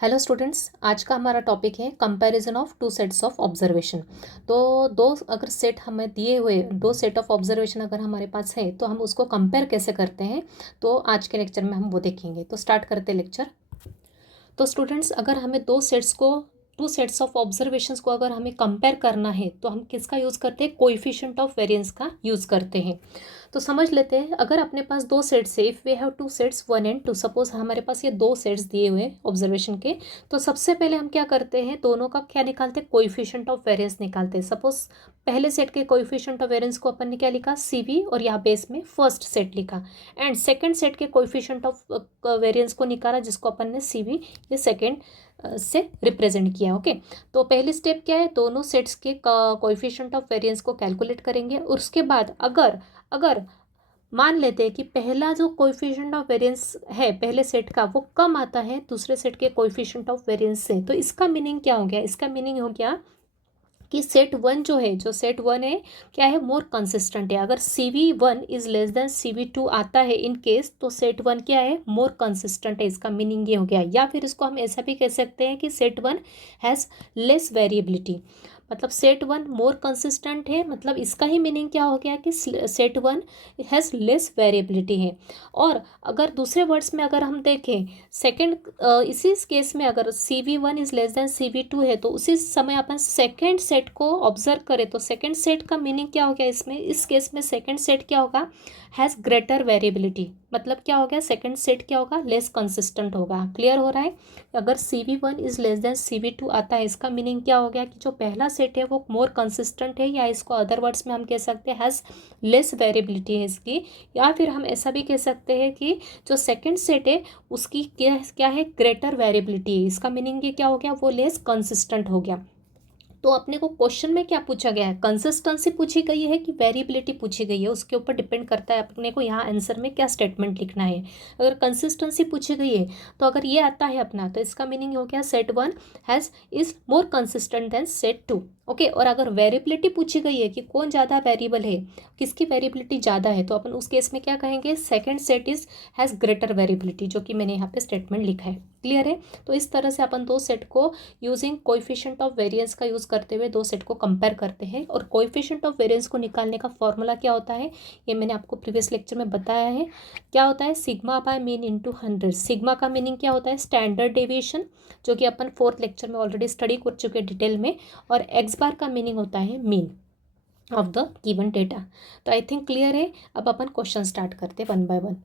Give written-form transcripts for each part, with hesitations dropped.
Hello students, आज का हमारा टॉपिक है comparison of two sets of observation. तो दो अगर सेट हमें दिए हुए दो सेट ऑफ ऑब्जर्वेशन अगर हमारे पास है तो हम उसको कंपेयर कैसे करते हैं, तो आज के लेक्चर में हम वो देखेंगे। तो स्टार्ट करते हैं लेक्चर। तो स्टूडेंट्स, अगर हमें टू सेट्स ऑफ ऑब्जर्वेशंस को अगर हमें कंपेयर करना है तो हम किसका यूज़ करते हैं? कोएफिशिएंट ऑफ वेरिएंस का यूज़ करते हैं। तो समझ लेते हैं, अगर अपने पास दो सेट्स है, if we have two sets 1 and 2, suppose हमारे पास ये दो सेट्स दिए हुए ऑब्जर्वेशन के, तो सबसे पहले हम क्या करते हैं, दोनों का क्या निकालते हैं? कोएफिशिएंट ऑफ वेरिएंस निकालते हैं। सपोज पहले सेट के कोएफिशिएंट ऑफ वेरिएंस को अपन ने क्या लिखा? CV, और यहाँ बेस में फर्स्ट सेट लिखा। एंड सेकंड सेट के कोएफिशिएंट ऑफ वेरिएंस को निकाला, जिसको अपन ने CV ये सेकंड से रिप्रेजेंट किया। ओके, तो पहली स्टेप क्या है? दोनों सेट्स के कोएफिशिएंट ऑफ वेरिएंस को कैलकुलेट करेंगे। और उसके बाद अगर अगर मान लेते हैं कि पहला जो कोएफिशिएंट ऑफ वेरिएंस है पहले सेट का, वो कम आता है दूसरे सेट के कोएफिशिएंट ऑफ वेरिएंस से, तो इसका मीनिंग क्या हो गया? इसका मीनिंग हो गया कि सेट 1 जो सेट 1 है क्या है? मोर कंसिस्टेंट है। अगर CV1 is less then CV2 आता है इन केस, तो सेट 1 क्या है? मोर कंसिस्टेंट है। इसका मीनिंग ये हो गया। या फिर इसको हम ऐसा भी कह सकते हैं कि सेट 1 हैज़ लेस वेरिएबिलिटी। मतलब सेट 1 मोर कंसिस्टेंट है, मतलब इसका ही मीनिंग क्या हो गया कि सेट 1 हैज़ लेस वेरिएबिलिटी है। और अगर दूसरे वर्ड्स में अगर हम देखें, सेकंड इसी केस में अगर CV1 is less then CV2 है, तो उसी समय अपन सेकंड सेट को ऑब्जर्व करें, तो सेकंड सेट का मीनिंग क्या हो गया इसमें? इस केस में सेकंड सेट क्या होगा? Has greater variability. मतलब क्या हो गया? सेकंड सेट क्या होगा? लेस कंसिस्टेंट होगा। क्लियर हो रहा है? अगर CV1 is less then CV2 आता है, इसका मीनिंग क्या हो गया कि जो पहला सेट है वो मोर कंसिस्टेंट है, या इसको अदर वर्ड्स में हम कह सकते हैं हैज़ लेस वेरिएबिलिटी है इसकी। या फिर हम ऐसा भी कह सकते हैं कि जो सेकंड सेट है उसकी क्या है? ग्रेटर वेरिएबिलिटी है। इसका मीनिंग ये क्या हो गया? वो लेस कंसिस्टेंट हो गया। तो अपने को क्वेश्चन में क्या पूछा गया है? कंसिस्टेंसी पूछी गई है कि वेरिएबिलिटी पूछी गई है, उसके ऊपर डिपेंड करता है अपने को यहाँ आंसर में क्या स्टेटमेंट लिखना है। अगर कंसिस्टेंसी पूछी गई है तो अगर ये आता है अपना, तो इसका मीनिंग हो गया set 1 has is more consistent than set 2। Okay, और अगर वेरिएबिलिटी पूछी गई है कि कौन ज़्यादा वेरिएबल है, किसकी वेरिएबिलिटी ज़्यादा है, तो अपन उस केस में क्या कहेंगे? Second set is has greater variability, जो कि मैंने यहाँ पे स्टेटमेंट लिखा है। क्लियर है? तो इस तरह से अपन दो सेट को यूजिंग कोएफिशिएंट ऑफ वेरिएंस का यूज़ करते हुए दो सेट को कंपेयर करते हैं। और कोएफिशिएंट ऑफ वेरिएंस को निकालने का फॉर्मूला क्या होता है, ये मैंने आपको प्रीवियस लेक्चर में बताया है। क्या होता है? Sigma by mean into 100। Sigma का मीनिंग क्या होता है? स्टैंडर्ड डेविएशन, जो कि अपन फोर्थ लेक्चर में ऑलरेडी स्टडी कर चुके हैं डिटेल में। और एक्स बार का मीनिंग होता है mean of the given data. तो आई थिंक क्लियर है। अब अपन क्वेश्चन स्टार्ट करते हैं वन बाय वन।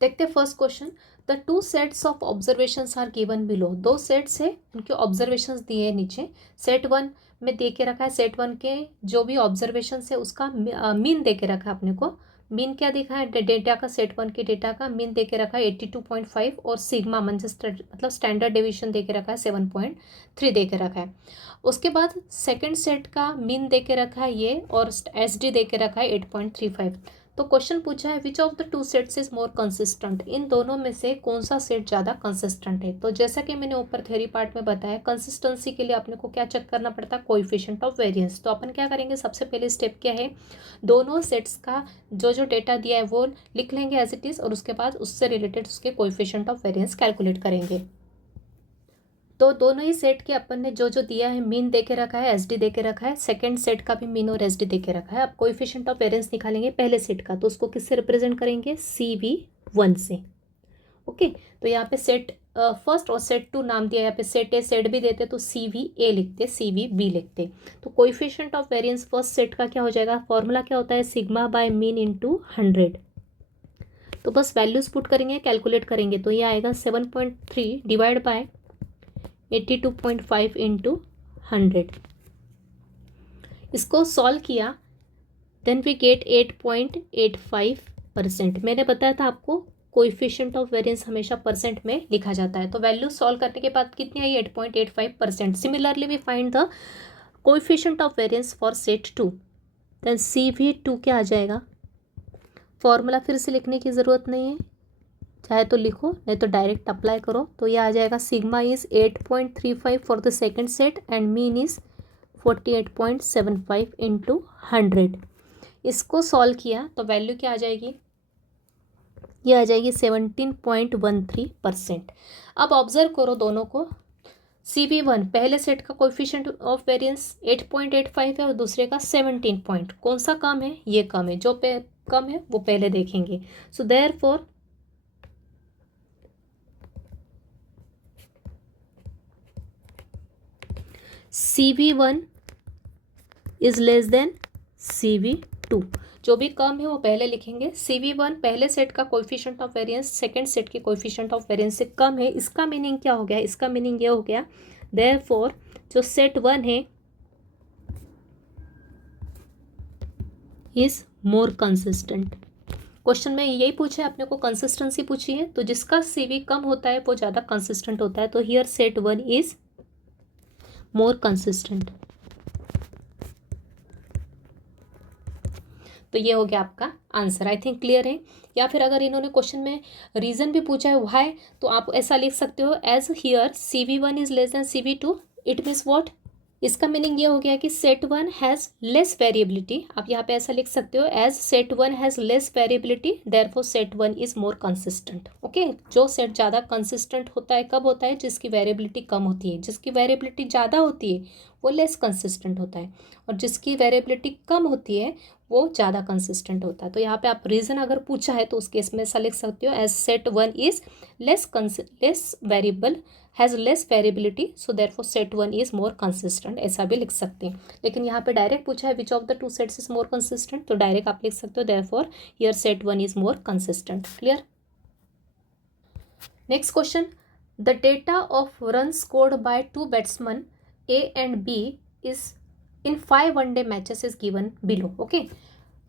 देखते first question. The two sets of observations are given below. दो सेट्स है, उनके ऑब्जर्वेशंस दिए हैं नीचे। सेट 1 में दे के रखा है, सेट 1 के जो भी ऑब्जर्वेशंस है उसका मीन दे के रखा है अपने को। मीन क्या दिखा है? डेटा का, सेट 1 के डेटा का मीन दे के रखा है 82.5, और सिग्मा मतलब स्टैंडर्ड डेविएशन दे के रखा है 7.3 दे के रखा है। उसके बाद सेकंड सेट का मीन दे के रखा है ये, और SD दे के रखा है 8.35। तो क्वेश्चन पूछा है which of the two sets is more consistent. इन दोनों में से कौन सा सेट ज़्यादा कंसिस्टेंट है? तो जैसा कि मैंने ऊपर थ्योरी पार्ट में बताया, कंसिस्टेंसी के लिए अपने को क्या चेक करना पड़ता है? Coefficient of variance. तो अपन क्या करेंगे? सबसे पहले स्टेप क्या है? दोनों सेट्स का जो डेटा दिया है वो लिख लेंगे एज इट इज़, और उसके बाद उससे रिलेटेड उसके कोएफिशिएंट ऑफ वेरिएंस कैलकुलेट करेंगे। तो दोनों ही सेट के अपन ने जो दिया है, मीन दे के रखा है, SD दे के रखा है। सेकंड सेट का भी मीन और SD दे के रखा है। अब कोएफिशिएंट ऑफ वेरिएंस निकालेंगे पहले सेट का, तो उसको किससे रिप्रेजेंट करेंगे? CV1 से। ओके, तो यहाँ पे सेट फर्स्ट और सेट 2 नाम दिया है। यहाँ पे सेट A सेट B देते तो CV-A लिखते, CV-B लिखते। तो coefficient of variance first set का क्या हो जाएगा? फॉर्मूला क्या होता है? Sigma by mean into 100। तो बस वैल्यूज पुट करेंगे, कैलकुलेट करेंगे, तो ये आएगा 7.3 डिवाइड बाय 82.5 इंटू 100। इसको सॉल्व किया, देन वी गेट 8.85%। मैंने बताया था आपको कोएफिशिएंट ऑफ वेरिएंस हमेशा परसेंट में लिखा जाता है। तो वैल्यू सॉल्व करने के बाद कितनी आई? 8.85%। Similarly we find the coefficient of variance for set 2। Then CV2 क्या आ जाएगा? फॉर्मूला फिर से लिखने की ज़रूरत नहीं है, चाहे तो लिखो, नहीं तो डायरेक्ट अप्लाई करो। तो ये आ जाएगा sigma is 8.35 for the second set and mean is 48.75 into 100। इसको सॉल्व किया तो वैल्यू क्या आ जाएगी? ये आ जाएगी 17.13%। अब ऑब्जर्व करो दोनों को। CB1 पहले सेट का कोएफिशिएंट ऑफ वेरिएंस 8.85 है और दूसरे का 17 पॉइंट। कौन सा कम है? ये कम है। जो कम है वो पहले देखेंगे। So therefore CB1 is less than CB2। जो भी कम है वो पहले लिखेंगे। CB1 पहले सेट का coefficient of variance second set के कोएफिशिएंट ऑफ वेरिएंस से कम है। इसका मीनिंग क्या हो गया? इसका मीनिंग ये हो गया देयरफॉर जो सेट 1 है इज मोर कंसिस्टेंट। क्वेश्चन में यही पूछा है अपने को, कंसिस्टेंसी पूछी है, तो जिसका CV कम होता है वो ज़्यादा कंसिस्टेंट होता है। तो here set 1 is more consistent. तो ये हो गया आपका आंसर। आई थिंक क्लियर है। या फिर अगर इन्होंने क्वेश्चन में रीज़न भी पूछा है व्हाई, तो आप ऐसा लिख सकते हो as here CB1 is less than CB2। It means what? इसका मीनिंग ये हो गया कि सेट 1 हैज़ लेस वेरिएबिलिटी। आप यहाँ पे ऐसा लिख सकते हो as set 1 has less variability therefore set 1 is more consistent. Okay, जो सेट ज़्यादा कंसिस्टेंट होता है कब होता है? जिसकी वेरिएबिलिटी कम होती है। जिसकी वेरिएबिलिटी ज़्यादा होती है वो लेस कंसिस्टेंट होता है, और जिसकी वेरिएबिलिटी कम होती है वो ज़्यादा कंसिस्टेंट होता है। तो यहाँ पे आप रीज़न अगर पूछा है तो उस केस में ऐसा लिख सकते हो as set 1 is less variable has less variability, so therefore set 1 is more consistent, ऐसा भी लिख सकते हैं। लेकिन यहाँ पे डायरेक्ट पूछा है which of the two sets is more consistent, तो डायरेक्ट आप लिख सकते हो therefore here set 1 is more consistent. Clear? Next question, the data of run scored by two batsman A and B is in 5 one day matches is given below. Okay,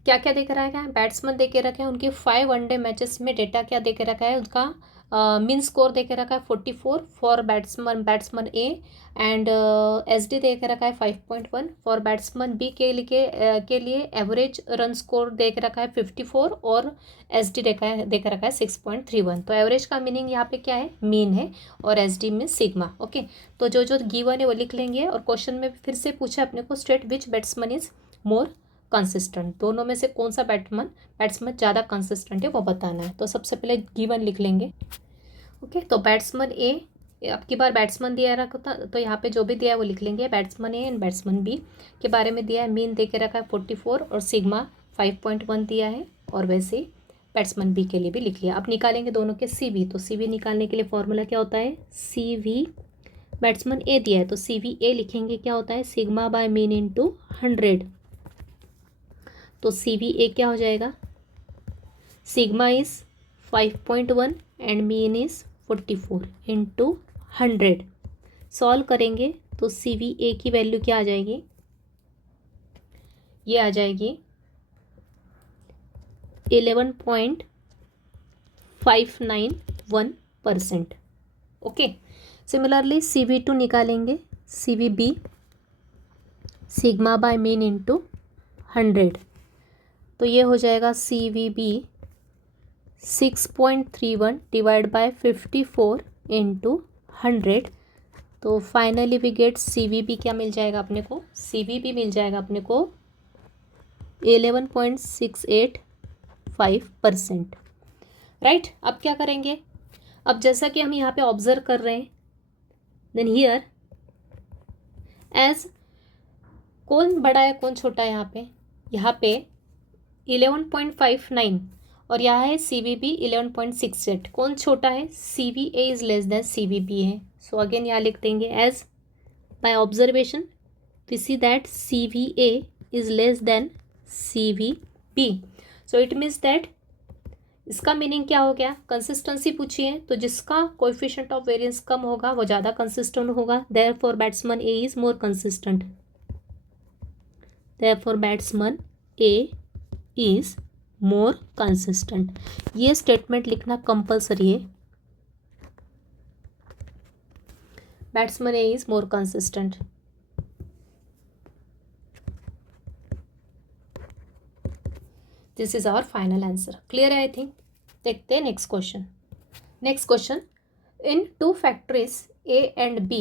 क्या क्या दे के रखा है? बैट्समैन दे के रखे हैं, उनके 5 वनडे मैचेस में डेटा क्या दे के रखा है? उनका मीन स्कोर दे के रखा है 44 for batsman A, and SD दे के रखा है 5.1 फॉर बैट्समैन B के लिए एवरेज रन स्कोर दे के रखा है 54 और SD दे के रखा है 6.31। तो एवरेज का मीनिंग यहाँ पे क्या है? मीन है, और SD में सिग्मा। ओके, तो जो जो गिवन है वो लिख लेंगे। और क्वेश्चन में फिर से पूछा अपने को state which batsman is more consistent. दोनों में से कौन सा बैट्समैन ज़्यादा कंसिस्टेंट है वो बताना है। तो सबसे पहले गिवन लिख लेंगे। ओके, तो बैट्समैन A, अब की बार बैट्समैन दिया रखा था तो यहाँ पे जो भी दिया है वो लिख लेंगे। Batsman A and batsman B के बारे में दिया है, मीन दे के रखा है 44 और सिग्मा 5.1 दिया है, और वैसे ही बैट्समैन B के लिए भी लिख लिया। अब निकालेंगे दोनों के CV। तो CV निकालने के लिए फॉर्मूला क्या होता है? CV बैट्समैन A दिया है तो CV A लिखेंगे, क्या होता है? Sigma by mean into 100। तो CV A क्या हो जाएगा? Sigma is 5.1 and mean is 44 into 100। Solve करेंगे तो CV A की वैल्यू क्या आ जाएगी? ये आ जाएगी 11.591%। ओके, सिमिलरली CV2 निकालेंगे। CVB sigma by mean into 100, तो ये हो जाएगा CVB 6.31 डिवाइड बाय 54 इंटू 100। तो फाइनली वी गेट CVB क्या मिल जाएगा अपने को? CVB मिल जाएगा अपने को 11.685%। राइट, अब क्या करेंगे? अब जैसा कि हम यहाँ पे ऑब्जर्व कर रहे हैं, देन हियर एज कौन बड़ा है कौन छोटा है? यहाँ पे 11.59 और यहाँ है CVB 11.68। कौन छोटा है? CVA is less than CVB है। सो अगेन यहाँ लिख देंगे as by observation we see that CVA is less than CVB। So it means that इसका मीनिंग क्या हो गया? कंसिस्टेंसी पूछी है तो जिसका कोएफिशिएंट ऑफ वेरिएंस कम होगा वो ज़्यादा कंसिस्टेंट होगा। Therefore batsman A is more consistent. Therefore batsman A is more consistent. ये स्टेटमेंट लिखना कंपल्सरी है। Batsman A is more consistent. This is our final answer. Clear है आई थिंक। देखते हैं next question. Next question, in two factories A and B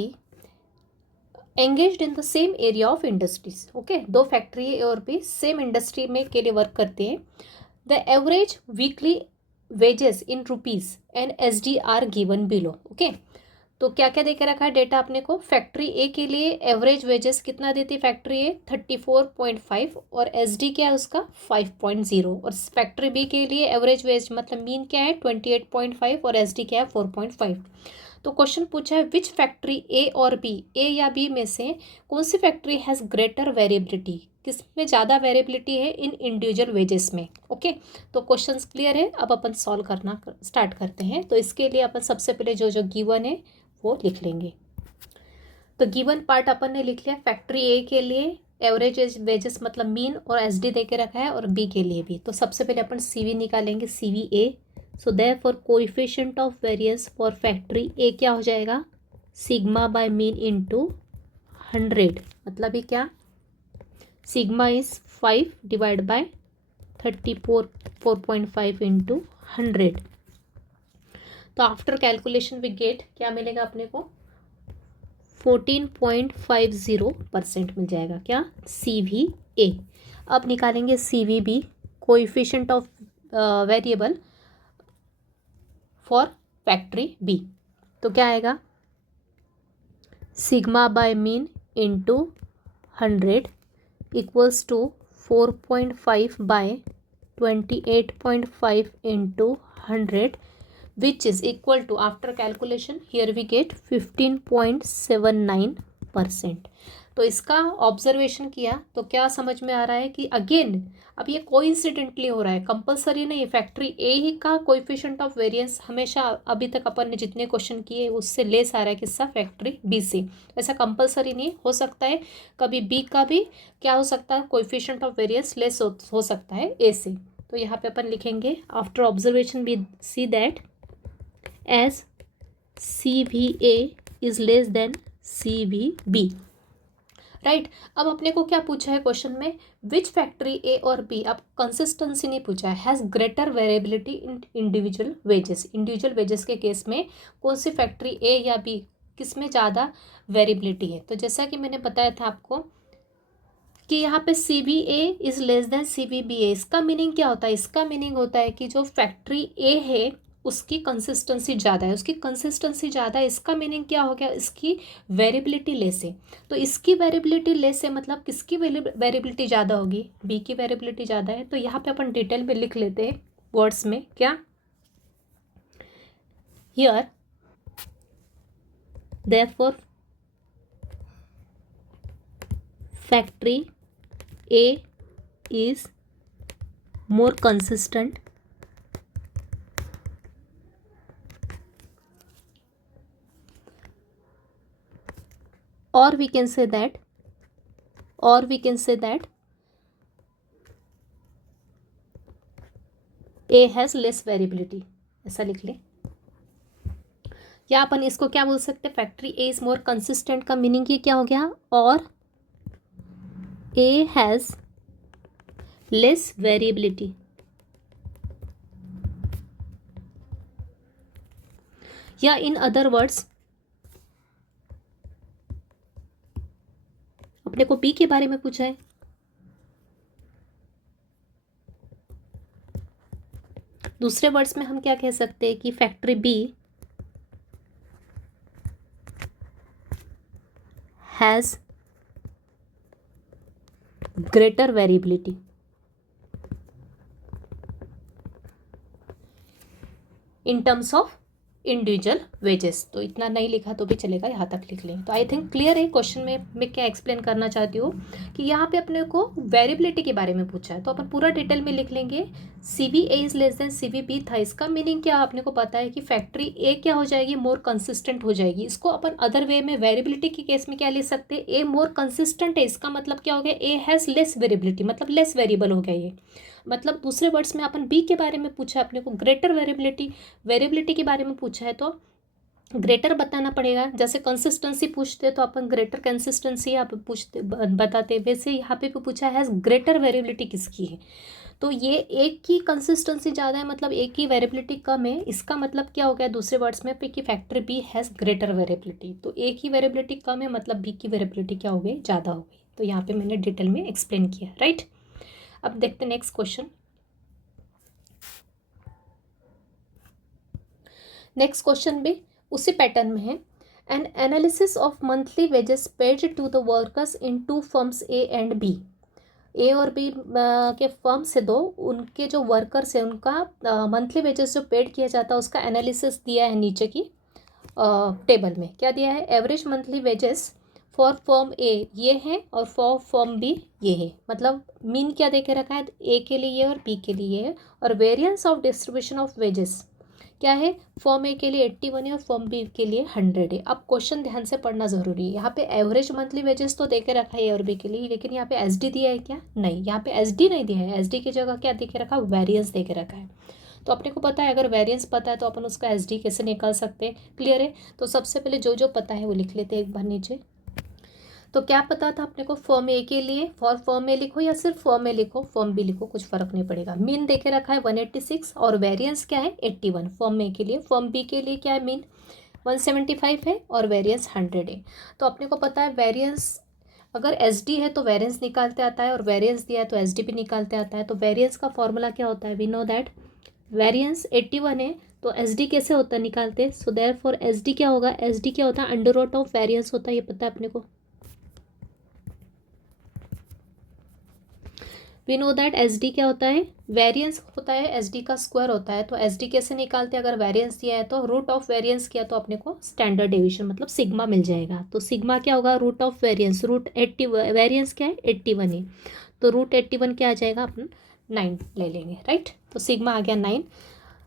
engaged in the same area of industries. Okay, दो factory A और B same industry में के लिए work करते हैं। The average weekly wages in rupees and SD are given below. Okay, तो क्या क्या दे के रखा है डेटा अपने को। फैक्ट्री ए के लिए एवरेज वेजेस कितना देती है फैक्ट्री ए, 34.5, और SD क्या है उसका 5.0, और फैक्ट्री बी के लिए एवरेज वेज मतलब मीन क्या है 28.5, और SD क्या है 4.5। तो क्वेश्चन पूछा है विच फैक्ट्री ए और बी, ए या बी में से कौन सी फैक्ट्री हैज़ ग्रेटर वेरिएबिलिटी, किस में ज़्यादा वेरिएबिलिटी है इन इंडिविजुअल वेजेस में। ओके, तो क्वेश्चंस क्लियर है। अब अपन सॉल्व करना स्टार्ट करते हैं। तो इसके लिए अपन सबसे पहले जो जो गिवन है वो लिख लेंगे। तो गिवन पार्ट अपन ने लिख लिया। फैक्ट्री ए के लिए एवरेज वेजेस मतलब मीन और SD दे के रखा है, और बी के लिए भी। तो सबसे पहले अपन CV निकालेंगे, CV A. So therefore coefficient of variance for factory A क्या हो जाएगा, सिग्मा बाय मीन इंटू 100, मतलब ये क्या, sigma is 5 divide by 4.5 into 100। तो आफ्टर कैलकुलेशन वी गेट क्या मिलेगा अपने को, 14.50% मिल जाएगा क्या, CVA। अब निकालेंगे CVB, coefficient of variable for factory B. तो क्या आएगा, sigma by mean into 100 equals to 4.5 by 28.5 into 100, which is equal to, after calculation here we get 15.79%। तो इसका ऑब्जर्वेशन किया तो क्या समझ में आ रहा है कि अगेन अब ये कोइंसिडेंटली हो रहा है, कंपलसरी नहीं। फैक्ट्री ए ही का कोएफिशिएंट ऑफ वेरिएंस हमेशा अभी तक अपन ने जितने क्वेश्चन किए उससे लेस आ रहा है, किससा, फैक्ट्री बी से। ऐसा कंपलसरी नहीं हो सकता है, कभी बी का भी क्या हो सकता है, कोएफिशिएंट ऑफ वेरिएंस लेस हो सकता है ए से। तो यहाँ पे अपन लिखेंगे after observation we see that as CVA is less than CVB, right. अब अपने को क्या पूछा है क्वेश्चन में, विच फैक्ट्री ए और बी, अब कंसिस्टेंसी नहीं पूछा है, has greater variability in individual wages. Individual wages के केस में कौन सी फैक्ट्री ए या बी किस में ज़्यादा वेरिएबिलिटी है। तो जैसा कि मैंने बताया था आपको कि यहाँ पे CVA is less than CVB है। इसका मीनिंग क्या होता है, इसका मीनिंग होता है कि जो फैक्ट्री ए है उसकी कंसिस्टेंसी ज़्यादा है, उसकी कंसिस्टेंसी ज़्यादा है। इसका मीनिंग क्या हो गया, इसकी वेरिएबिलिटी लेस है। तो इसकी वेरिएबिलिटी लेस है मतलब किसकी वेरिएबिलिटी ज़्यादा होगी, बी की वेरिएबिलिटी ज़्यादा है। तो यहाँ पे अपन डिटेल में लिख लेते हैं वर्ड्स में, क्या, here therefore factory A is more consistent or we can say that A has less variability, ऐसा लिख ले। या अपन इसको क्या बोल सकते हैं, factory A is more consistent का मीनिंग ये क्या हो गया, और A has less variability। या इन अदर वर्ड्स अपने को बी के बारे में पूछा है, दूसरे वर्ड्स में हम क्या कह सकते हैं कि factory B has greater variability in terms of individual wages. तो इतना नहीं लिखा तो भी चलेगा, यहाँ तक लिख लें। तो आई थिंक क्लियर है क्वेश्चन में मैं क्या एक्सप्लेन करना चाहती हूँ कि यहाँ पे अपने को वेरिएबिलिटी के बारे में पूछा है। तो अपन पूरा डिटेल में लिख लेंगे। CVA is less than CVB था, इसका मीनिंग क्या अपने को पता है कि फैक्ट्री ए क्या हो जाएगी, मोर कंसिस्टेंट हो जाएगी। इसको अपन अदर वे में वेरिएबिलिटी के केस में क्या लिख सकते हैं, ए मोर कंसिस्टेंट है, इसका मतलब क्या हो गया, ए हैज़ लेस वेरिएबिलिटी मतलब लेस वेरिएबल हो गया ये। मतलब दूसरे वर्ड्स में अपन बी के बारे में पूछा है, अपने को ग्रेटर वेरिएबिलिटी के बारे में पूछा है, तो ग्रेटर बताना पड़ेगा। जैसे कंसिस्टेंसी पूछते तो अपन ग्रेटर कंसिस्टेंसी आप पूछते बताते, वैसे यहाँ पे भी पूछा है ग्रेटर वेरिएबिलिटी किसकी है। तो ये एक की कंसिस्टेंसी ज़्यादा है मतलब एक की वेरिएबिलिटी कम है, इसका मतलब क्या हो गया दूसरे वर्ड्स में कि factory B has greater variability. तो ए की वेरिएबिलिटी कम है मतलब बी की वेरिएबिलिटी क्या हो गई, ज़्यादा हो गई। तो यहाँ पे मैंने डिटेल में एक्सप्लेन किया, राइट। अब देखते हैं नेक्स्ट क्वेश्चन। नेक्स्ट क्वेश्चन भी उसी पैटर्न में है। An analysis of monthly wages paid to the workers in two firms A and B. A और बी के फर्म से दो, उनके जो वर्कर्स हैं उनका मंथली वेजेस जो पेड किया जाता है उसका एनालिसिस दिया है नीचे की टेबल में। क्या दिया है? Average monthly wages for firm A ये है और फॉर फर्म बी ये है। मतलब मीन क्या दे के रखा है? ए के लिए ये और बी के लिए ये है। और variance of distribution of wages क्या है? फॉर्म ए के लिए 81 है और फॉर्म बी के लिए 100 है। अब क्वेश्चन ध्यान से पढ़ना जरूरी है। यहाँ पे एवरेज मंथली वेजेस तो देके रखा है ए और बी के लिए, लेकिन यहाँ पे एसडी दिया है क्या? नहीं, यहाँ पे एसडी नहीं दिया है। एसडी की जगह क्या देके रखा? वेरिएंस देके रखा है। तो अपने को पता है, अगर वेरिएंस पता है तो अपन उसका एसडी कैसे निकाल सकते हैं। क्लियर है? तो सबसे पहले जो जो पता है वो लिख लेते हैं एक बार नीचे। तो क्या पता था अपने को? फॉर्म ए के लिए फॉर फॉर्म ए लिखो या सिर्फ फॉर्म ए लिखो, फॉर्म बी लिखो, कुछ फर्क नहीं पड़ेगा। मीन देके रखा है 186 और वेरिएंस क्या है? 81 फॉर्म ए के लिए। फॉर्म बी के लिए क्या है? मीन 175 है और वेरिएंस 100 है। तो अपने को पता है वेरिएंस अगर एस डी है तो वेरिएंस निकालते आता है, और वेरिएंस दिया है तो एस डी भी निकालते आता है। तो वेरिएंस का फॉर्मूला क्या होता है? वी नो दैट वेरिएंस 81 है तो एस डी कैसे होता है? निकालते। सो देयरफॉर एस डी क्या होगा? एस डी क्या होता है? अंडर रूट ऑफ वेरिएंस होता है, ये पता है अपने को। We know that S D क्या होता है? वेरिएंस होता है एस डी का स्क्वायर होता है। तो एस डी कैसे निकालते हैं? अगर वेरिएंस दिया है तो रूट ऑफ वेरिएंस किया तो अपने को स्टैंडर्ड डेविएशन मतलब सिग्मा मिल जाएगा। तो सिग्मा क्या होगा? Root of variance. Root 80 variance क्या है? 81 है। तो रूट 81 क्या आ जाएगा? अपन 9 ले लेंगे, राइट। तो सिग्मा आ गया 9,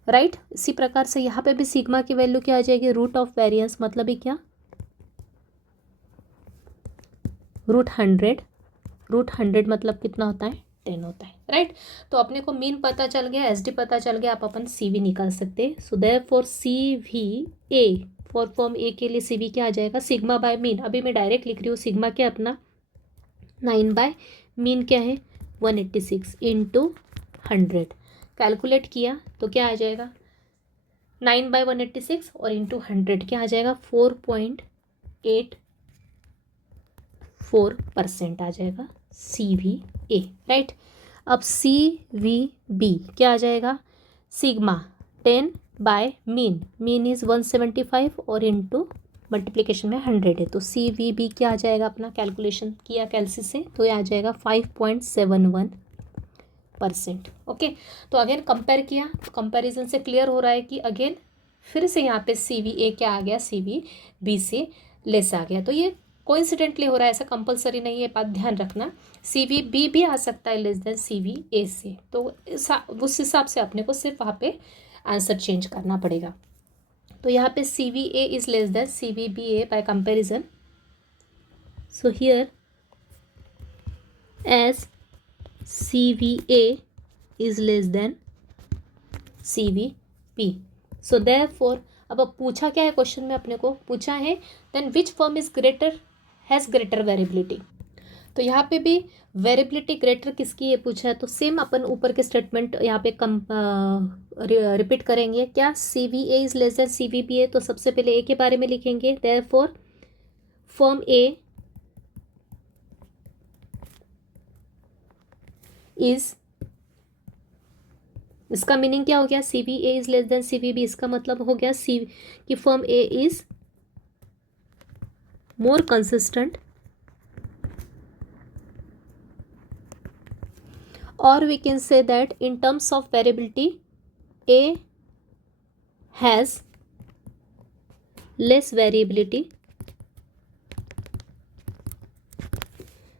राइट। इसी प्रकार से यहाँ पे भी सिग्मा की वैल्यू क्या आ जाएगी? रूट ऑफ वेरिएंस मतलब ही क्या? रूट 100। रूट 100 मतलब कितना होता है? 10 होता है, राइट। तो अपने को मीन पता चल गया, एस डी पता चल गया, आप अपन सी वी निकाल सकते हैं। So therefore C V A for form A के लिए सी वी क्या आ जाएगा? Sigma by mean. अभी मैं डायरेक्ट लिख रही हूँ। सिग्मा क्या अपना 9 बाय मीन क्या है? 186 इंटू 100। कैलकुलेट किया तो क्या आ जाएगा? 9 बाय 186 और इंटू 100 क्या आ जाएगा? 4.84% आ जाएगा सी वी ए, राइट। अब सी वी बी क्या आ जाएगा? Sigma 10 by mean. Mean is 175 और इंटू मल्टीप्लिकेशन में 100 है। तो सी वी बी क्या आ जाएगा? अपना कैलकुलेशन किया कैलसी से तो ये आ जाएगा 5.71%। ओके। तो अगेन कंपेयर किया, कंपैरिजन से क्लियर हो रहा है कि अगेन फिर से यहाँ पे सी वी ए क्या आ गया? सी वी बी से लेस आ गया। तो ये कोइंसिडेंटली हो रहा है, ऐसा कंपलसरी नहीं है, बात ध्यान रखना। सी वी बी भी आ सकता है less than C V A से। तो उस हिसाब से अपने को सिर्फ वहाँ पे आंसर चेंज करना पड़ेगा। तो यहाँ पे C V A is less than C V B A by comparison. So here as C V A is less than C V B. So therefore अब पूछा क्या है क्वेश्चन में? अपने को पूछा है then which firm is greater has greater variability. तो यहाँ पे भी वेरिएबिलिटी ग्रेटर किसकी ये पूछा है। तो सेम अपन ऊपर के स्टेटमेंट यहाँ पे रिपीट करेंगे। क्या? C V A is less than C V B A. तो सबसे पहले ए के बारे में लिखेंगे। देयरफॉर फर्म ए इज, इसका मीनिंग क्या हो गया? C V A is less than C V B. इसका मतलब हो गया सी कि firm A is more consistent, or we can say that in terms of variability A has less variability.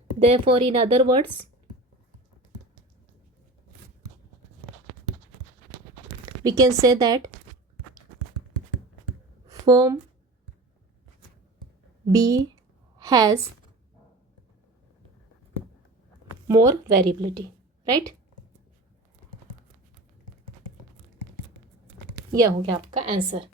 Therefore in other words we can say that firm B has more variability, right. यह हो गया आपका answer.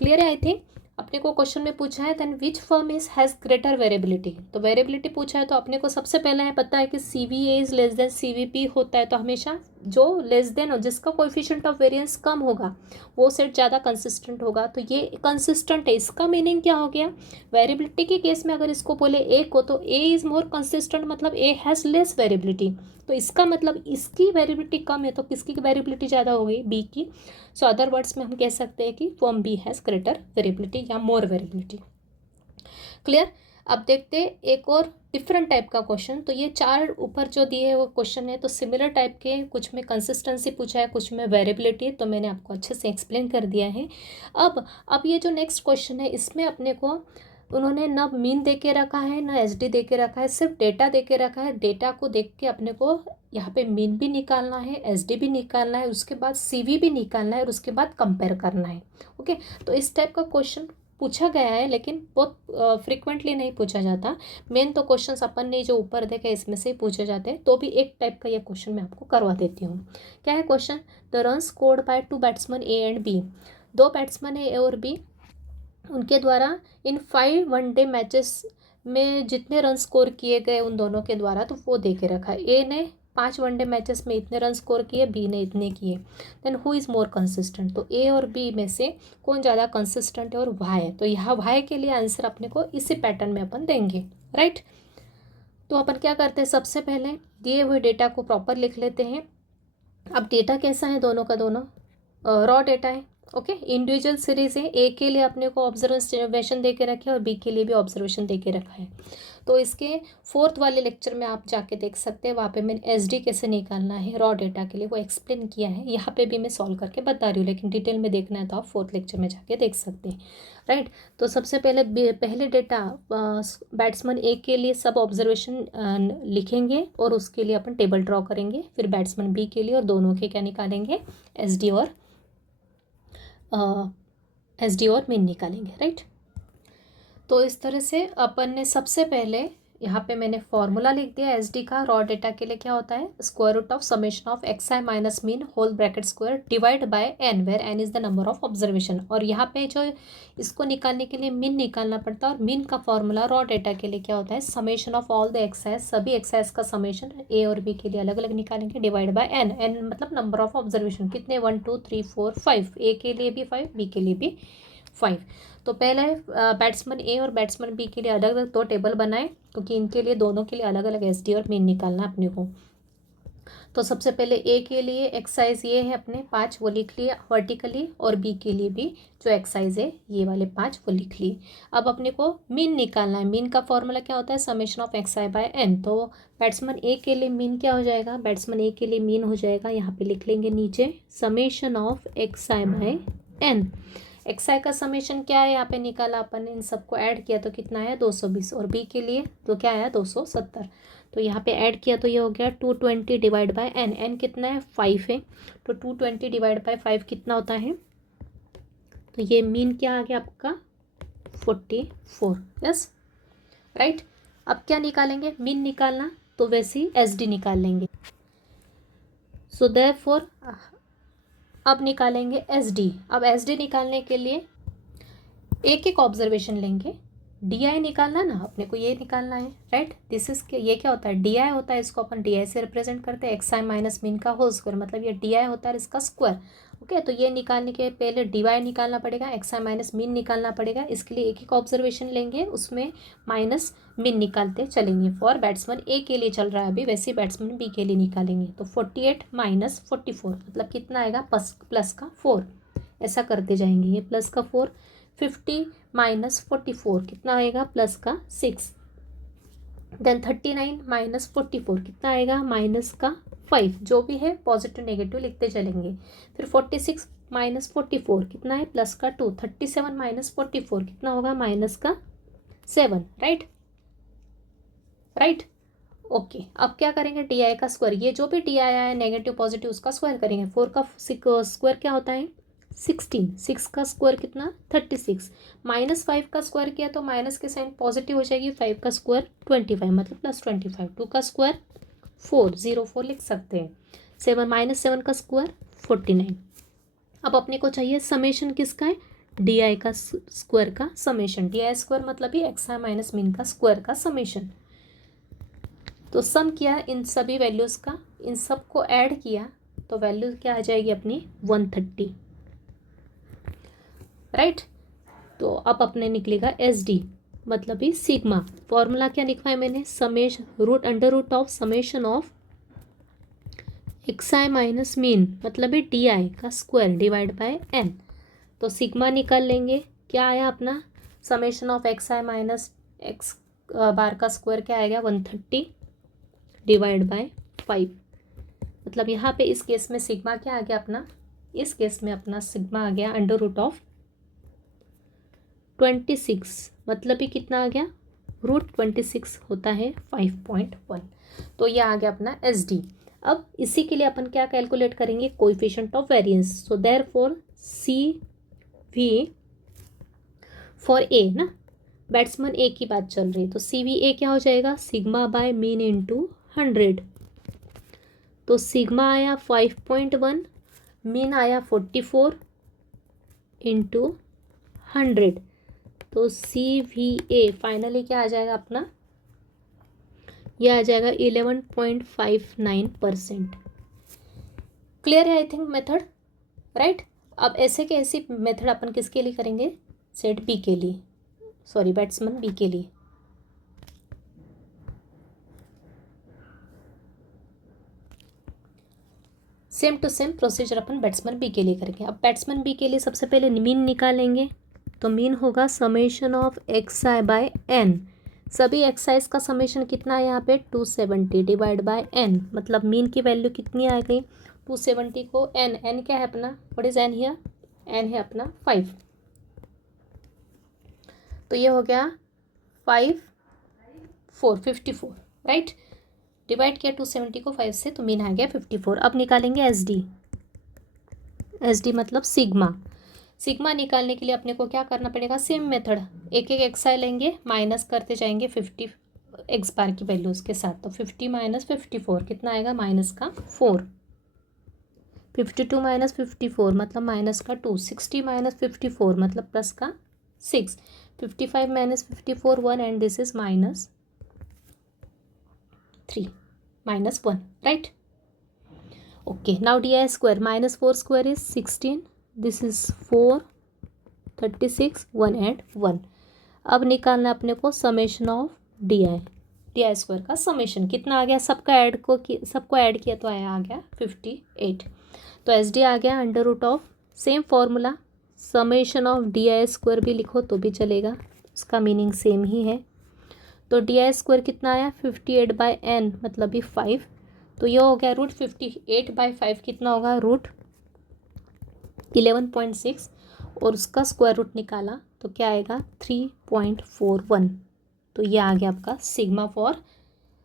Clear है? I think अपने को question में पूछा है then which firm is has greater variability. तो वेरिएबिलिटी पूछा है तो अपने को सबसे पहले है पता है कि C V A is less than C V B होता है। तो हमेशा जो लेस देन हो, जिसका कोएफिशिएंट ऑफ वेरिएंस कम होगा वो सेट ज़्यादा कंसिस्टेंट होगा। तो ये कंसिस्टेंट है, इसका मीनिंग क्या हो गया, वेरिएबिलिटी के केस में अगर इसको बोले ए को तो ए इज़ मोर कंसिस्टेंट, मतलब ए हैज़ लेस वेरिएबिलिटी। तो इसका मतलब इसकी वेरिएबिलिटी कम है तो किसकी वेरिएबिलिटी ज़्यादा होगी, बी की। सो अदर वर्ड्स में हम कह सकते हैं कि form B has greater variability या मोर वेरिएबिलिटी। क्लियर। अब देखते हैं एक और डिफरेंट टाइप का क्वेश्चन। तो ये चार ऊपर जो दिए वो क्वेश्चन है तो सिमिलर टाइप के, कुछ में कंसिस्टेंसी पूछा है, कुछ में वेरिएबिलिटी है, तो मैंने आपको अच्छे से एक्सप्लेन कर दिया है। अब ये जो नेक्स्ट क्वेश्चन है इसमें अपने को उन्होंने ना मीन दे के रखा है ना एसडी दे के रखा है, सिर्फ डेटा दे के रखा है। डेटा को देख के अपने को यहाँ पे मीन भी निकालना है, एसडी भी निकालना है, उसके बाद सीवी भी निकालना है और उसके बाद कंपेयर करना है। ओके, तो इस टाइप का क्वेश्चन पूछा गया है लेकिन बहुत फ्रिक्वेंटली नहीं पूछा जाता। मेन तो क्वेश्चंस अपन ने जो ऊपर देखे इसमें से ही पूछे जाते हैं। तो भी एक टाइप का ये क्वेश्चन मैं आपको करवा देती हूँ। क्या है question, the run scored by two batsman A and B. दो बैट्समैन है ए और बी, उनके द्वारा इन 5 वनडे मैचेस में जितने रन स्कोर किए गए उन दोनों के द्वारा, तो वो दे के रखा है। ए ने 5 वनडे मैचेस में इतने रन स्कोर किए, बी ने इतने किए। Then who is more consistent, तो ए और बी में से कौन ज़्यादा कंसिस्टेंट है और वाई है। तो यहाँ वाई के लिए आंसर अपने को इसी पैटर्न में अपन देंगे, राइट। तो अपन क्या करते हैं, सबसे पहले दिए हुए डेटा को प्रॉपर लिख लेते हैं। अब डेटा कैसा है, दोनों का दोनों रॉ डेटा है। ओके, इंडिविजुअल सीरीज है, ए के लिए अपने को ऑब्जर्वेशन दे के रखे और बी के लिए भी ऑब्जर्वेशन दे के रखा है। तो इसके 4th वाले लेक्चर में आप जाके देख सकते हैं, वहाँ पे मैंने एसडी कैसे निकालना है रॉ डेटा के लिए वो एक्सप्लेन किया है। यहाँ पे भी मैं सॉल्व करके बता रही हूँ, लेकिन डिटेल में देखना है तो आप 4th लेक्चर में जाके देख सकते हैं, राइट। तो सबसे पहले डेटा बैट्समैन ए के लिए सब ऑब्जर्वेशन लिखेंगे और उसके लिए अपन टेबल ड्रॉ करेंगे। फिर बैट्समैन बी के लिए और दोनों के क्या निकालेंगे, एसडी और मीन निकालेंगे, राइट। तो इस तरह से अपन ने सबसे पहले यहाँ पे मैंने फॉर्मूला लिख दिया एसडी का। रॉ डेटा के लिए क्या होता है, square root of summation of x I minus mean whole bracket square divide by N, where N is the number of observation. और यहाँ पे जो इसको निकालने के लिए मीन निकालना पड़ता है, और मीन का फॉर्मूला रॉ डेटा के लिए क्या होता है, summation of all the excise, सभी एक्साइज का समेशन ए और बी के लिए अलग अलग निकालेंगे, डिवाइड बाय एन। एन मतलब नंबर ऑफ ऑब्जर्वेशन, कितने 1 2 3 4 5, ए के लिए भी 5, बी के लिए भी 5। तो पहले बैट्समैन ए और बैट्समैन बी के लिए अलग अलग 2 टेबल बनाए, क्योंकि इनके लिए दोनों के लिए अलग अलग एसडी और मीन निकालना अपने को। तो सबसे पहले ए के लिए एक्सरसाइज ये है अपने 5, वो लिख लिया वर्टिकली, और बी के लिए भी जो एक्सरसाइज है ये वाले 5 वो लिख लिए। अब अपने को मीन निकालना है। मीन का फॉर्मूला क्या होता है, summation of x I by N. तो बैट्समैन ए के लिए मीन क्या हो जाएगा, बैट्समैन ए के लिए मीन हो जाएगा, यहाँ पे लिख लेंगे नीचे summation of x I by N. X I का समेशन क्या है, यहाँ पे निकाला अपन ने, इन सबको ऐड किया तो कितना आया 220, और बी के लिए तो क्या आया 270। तो यहाँ पे ऐड किया तो ये हो गया 220 डिवाइड बाय एन। एन कितना है 5 है, तो 220 डिवाइड बाय 5 कितना होता है, तो ये मीन क्या आ गया आपका 44, यस, राइट। अब क्या निकालेंगे, मीन निकालना तो वैसे ही एस डी निकाल लेंगे। सो देयरफॉर अब निकालेंगे एस डी। अब एस डी निकालने के लिए एक एक ऑब्जर्वेशन लेंगे, डी आई निकालना है ना अपने को, ये निकालना है, राइट। दिस इज ये क्या होता है, डी आई होता है, इसको अपन डी आई से रिप्रेजेंट करते हैं, एक्स आई माइनस मीन का होल स्क्वायर, मतलब ये डी आई होता है इसका स्क्वायर। ओके, तो ये निकालने के पहले डी वाई निकालना पड़ेगा, एक्स आई माइनस मीन निकालना पड़ेगा। इसके लिए एक एक ऑब्जर्वेशन लेंगे, उसमें माइनस मीन निकालते चलेंगे। फॉर बैट्समैन ए के लिए चल रहा है अभी, वैसे बैट्समैन बी के लिए निकालेंगे। तो 48 माइनस 44 मतलब कितना आएगा, प्लस का 4, ऐसा करते जाएंगे। ये प्लस का 4, 50 माइनस 44 कितना आएगा, प्लस का 6। देन 39 माइनस 44 कितना आएगा, माइनस का 5। जो भी है पॉजिटिव नेगेटिव लिखते चलेंगे। फिर 46 माइनस 44 कितना है, प्लस का 2। 37 माइनस 44 कितना होगा, माइनस का 7, राइट, राइट। ओके, अब क्या करेंगे, डी आई का स्क्वायर, ये जो भी डी आई आया नेगेटिव पॉजिटिव उसका स्क्वायर करेंगे। 4 का स्क्वायर क्या होता है 16, 6 का स्क्वायर कितना 36, माइनस 5 का स्क्वायर किया तो माइनस के साइन पॉजिटिव हो जाएगी, 5 का स्क्वायर 25 मतलब प्लस 25, 2 का स्क्वायर 404 लिख सकते हैं। 7 माइनस 7 का स्क्वायर 49। अब अपने को चाहिए समेशन किसका है, डी आई का स्क्वायर का समेशन। डी आई स्क्वायर मतलब ही एक्स आई माइनस मीन का स्क्वायर का समेशन। तो सम किया इन सभी वैल्यूज़ का, इन सब को ऐड किया तो वैल्यू क्या आ जाएगी अपनी 130, राइट। तो अब अपने निकलेगा एस डी, मतलब ही सिग्मा। फॉर्मूला क्या लिखा है मैंने, समेश root under root of summation of x I minus mean, मतलब है डी आई का स्क्वायर डिवाइड बाय एन। तो सिग्मा निकाल लेंगे, क्या आया अपना, summation of x I minus X bar का स्क्वायर क्या आएगा 130 डिवाइड बाय 5। मतलब यहाँ पे इस केस में सिग्मा क्या आ गया अपना, इस केस में अपना सिग्मा आ गया अंडर रूट ऑफ 26, मतलब ही कितना आ गया, रूट 26 होता है 5.1। तो ये आ गया अपना एस डी। अब इसी के लिए अपन क्या कैलकुलेट करेंगे, coefficient of variance. So therefore C V for A ना, बैट्समैन ए की बात चल रही है, तो सी वी ए क्या हो जाएगा, सिग्मा बाय मीन इंटू 100। तो सिग्मा आया 5.1, मीन आया 44 इंटू 100। तो सी वी ए फाइनली क्या आ जाएगा अपना, यह आ जाएगा 11.59%। क्लियर है आई थिंक मेथड, राइट। अब ऐसे के ऐसी मेथड अपन किसके लिए करेंगे, सेट बी के लिए, सॉरी बैट्समैन बी के लिए। सेम टू सेम प्रोसीजर अपन बैट्समैन बी के लिए करेंगे। अब बैट्समैन बी के लिए सबसे पहले मीन निकालेंगे, तो मीन होगा summation of x I by n. सभी एक्साइज का समेशन कितना है यहाँ पे 270 डिवाइड बाय एन, मतलब मीन की वैल्यू कितनी आ गई 270 को एन क्या है अपना, what is n here, n है अपना 5। तो ये हो गया 54, राइट। डिवाइड किया 270 को 5 से, तो मीन आ गया 54। अब निकालेंगे एस डी, एस डी मतलब सिग्मा। सिग्मा निकालने के लिए अपने को क्या करना पड़ेगा, सेम मेथड, एक एक एक्स आई लेंगे, माइनस करते जाएंगे 50 एक्स बार की वैल्यूज़ के साथ। तो 50 माइनस 54 कितना आएगा, माइनस का 4। 52 माइनस 54 मतलब माइनस का 2। 60 माइनस 54 मतलब प्लस का 6। 55 minus 54 1 and this is minus 3 minus 1, right. Okay, now D i square minus 4 square is 16, this is 4 36 1 and 1। अब निकालना अपने को summation of d i square का समेशन कितना आ गया, सबको ऐड किया तो आ गया 58। तो एस डी आ गया under root of, same formula, summation of d i square भी लिखो तो भी चलेगा, उसका मीनिंग सेम ही है। तो डी आई स्क्वायर कितना आया 58 बाय एन, मतलब भी 5। तो ये हो गया रूट 58 बाय 5 कितना होगा, रूट 11.6, और उसका स्क्वायर रूट निकाला तो क्या आएगा 3.41। तो ये आ गया आपका sigma for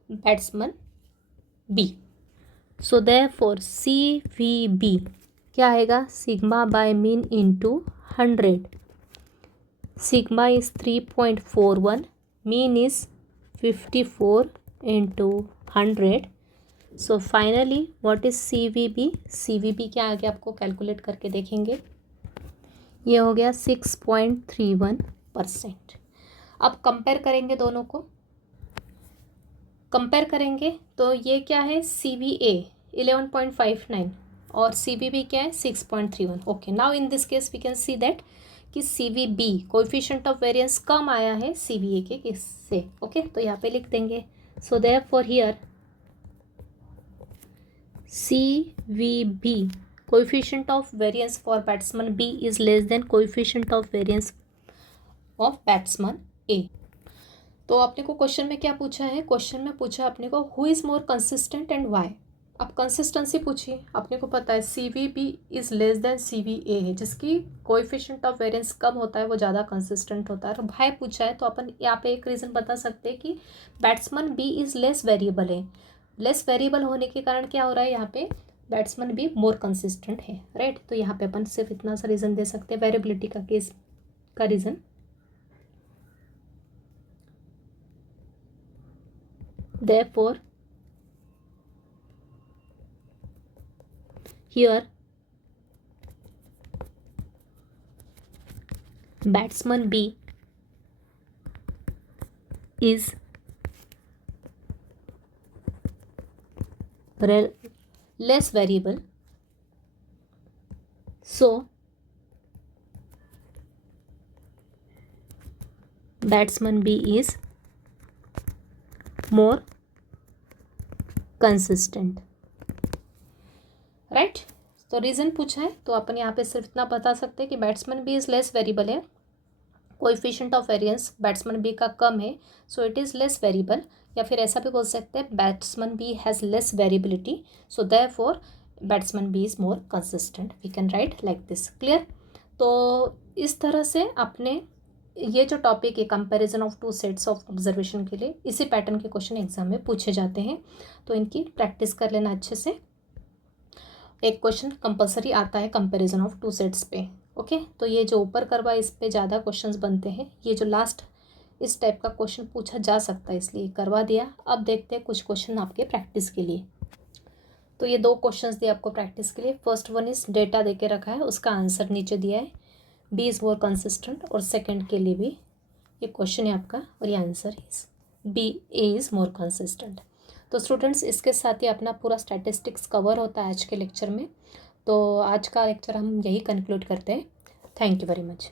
batsman B. So therefore C V B क्या आएगा, sigma by mean into 100। Sigma is 3.41, mean is 54 into 100। So finally what is C V B, C V B क्या आ गया आपको कैलकुलेट करके देखेंगे, ये हो गया 6.31%। अब कंपेयर करेंगे दोनों को, कंपेयर करेंगे तो ये क्या है सी वी ए 11.59 और सी वी बी क्या है 6.31। Okay, now in this case we can see that कि C V B coefficient of variance कम आया है सी वी ए के केस से। ओके, तो यहाँ पे लिख देंगे, so therefore here C V B coefficient of variance for batsman B is less than coefficient of variance of batsman A। तो आपने को क्वेश्चन में क्या पूछा है, क्वेश्चन में पूछा अपने को who is more consistent and Y. अब कंसिस्टेंसी पूछिए, अपने को पता है C V B is less than C V A है, जिसकी कोएफिशिएंट ऑफ वेरिएंस कम होता है वो ज़्यादा कंसिस्टेंट होता है। और वाई पूछा है तो अपन यहाँ पे एक रीज़न बता सकते हैं कि batsman B is less variable है। लेस वेरिएबल होने के कारण क्या हो रहा है यहाँ पे, बैट्समैन भी मोर कंसिस्टेंट है, राइट। तो यहाँ पे अपन सिर्फ इतना सा रीज़न दे सकते हैं वेरिएबिलिटी का केस का reason. Therefore here batsman B is less variable so batsman B is more consistent, right. तो रीज़न पूछा है तो अपन यहाँ पे सिर्फ इतना बता सकते हैं कि batsman B is less variable है, coefficient of variance batsman B का कम है, so it is less variable. या फिर ऐसा भी बोल सकते हैं batsman B has less variability, so therefore batsman B is more consistent. We can write like this. Clear. तो इस तरह से आपने ये जो टॉपिक है comparison of two sets of observation के लिए इसी पैटर्न के क्वेश्चन एग्जाम में पूछे जाते हैं, तो इनकी प्रैक्टिस कर लेना अच्छे से। एक क्वेश्चन कंपलसरी आता है कंपैरिजन ऑफ टू सेट्स पे। ओके, तो ये जो ऊपर करवा इस पे ज़्यादा क्वेश्चंस बनते हैं, ये जो लास्ट इस टाइप का क्वेश्चन पूछा जा सकता है इसलिए करवा दिया। अब देखते हैं कुछ क्वेश्चन आपके प्रैक्टिस के लिए। तो ये 2 क्वेश्चंस दिए आपको प्रैक्टिस के लिए। फर्स्ट वन इज डेटा दे के रखा है, उसका आंसर नीचे दिया है, बी इज़ मोर कंसिस्टेंट। और सेकंड के लिए भी ये क्वेश्चन है आपका और ये answer is B, A is more consistent. तो स्टूडेंट्स इसके साथ ही अपना पूरा स्टैटिस्टिक्स कवर होता है आज के लेक्चर में। तो आज का लेक्चर हम यही कंक्लूड करते हैं। Thank you very much.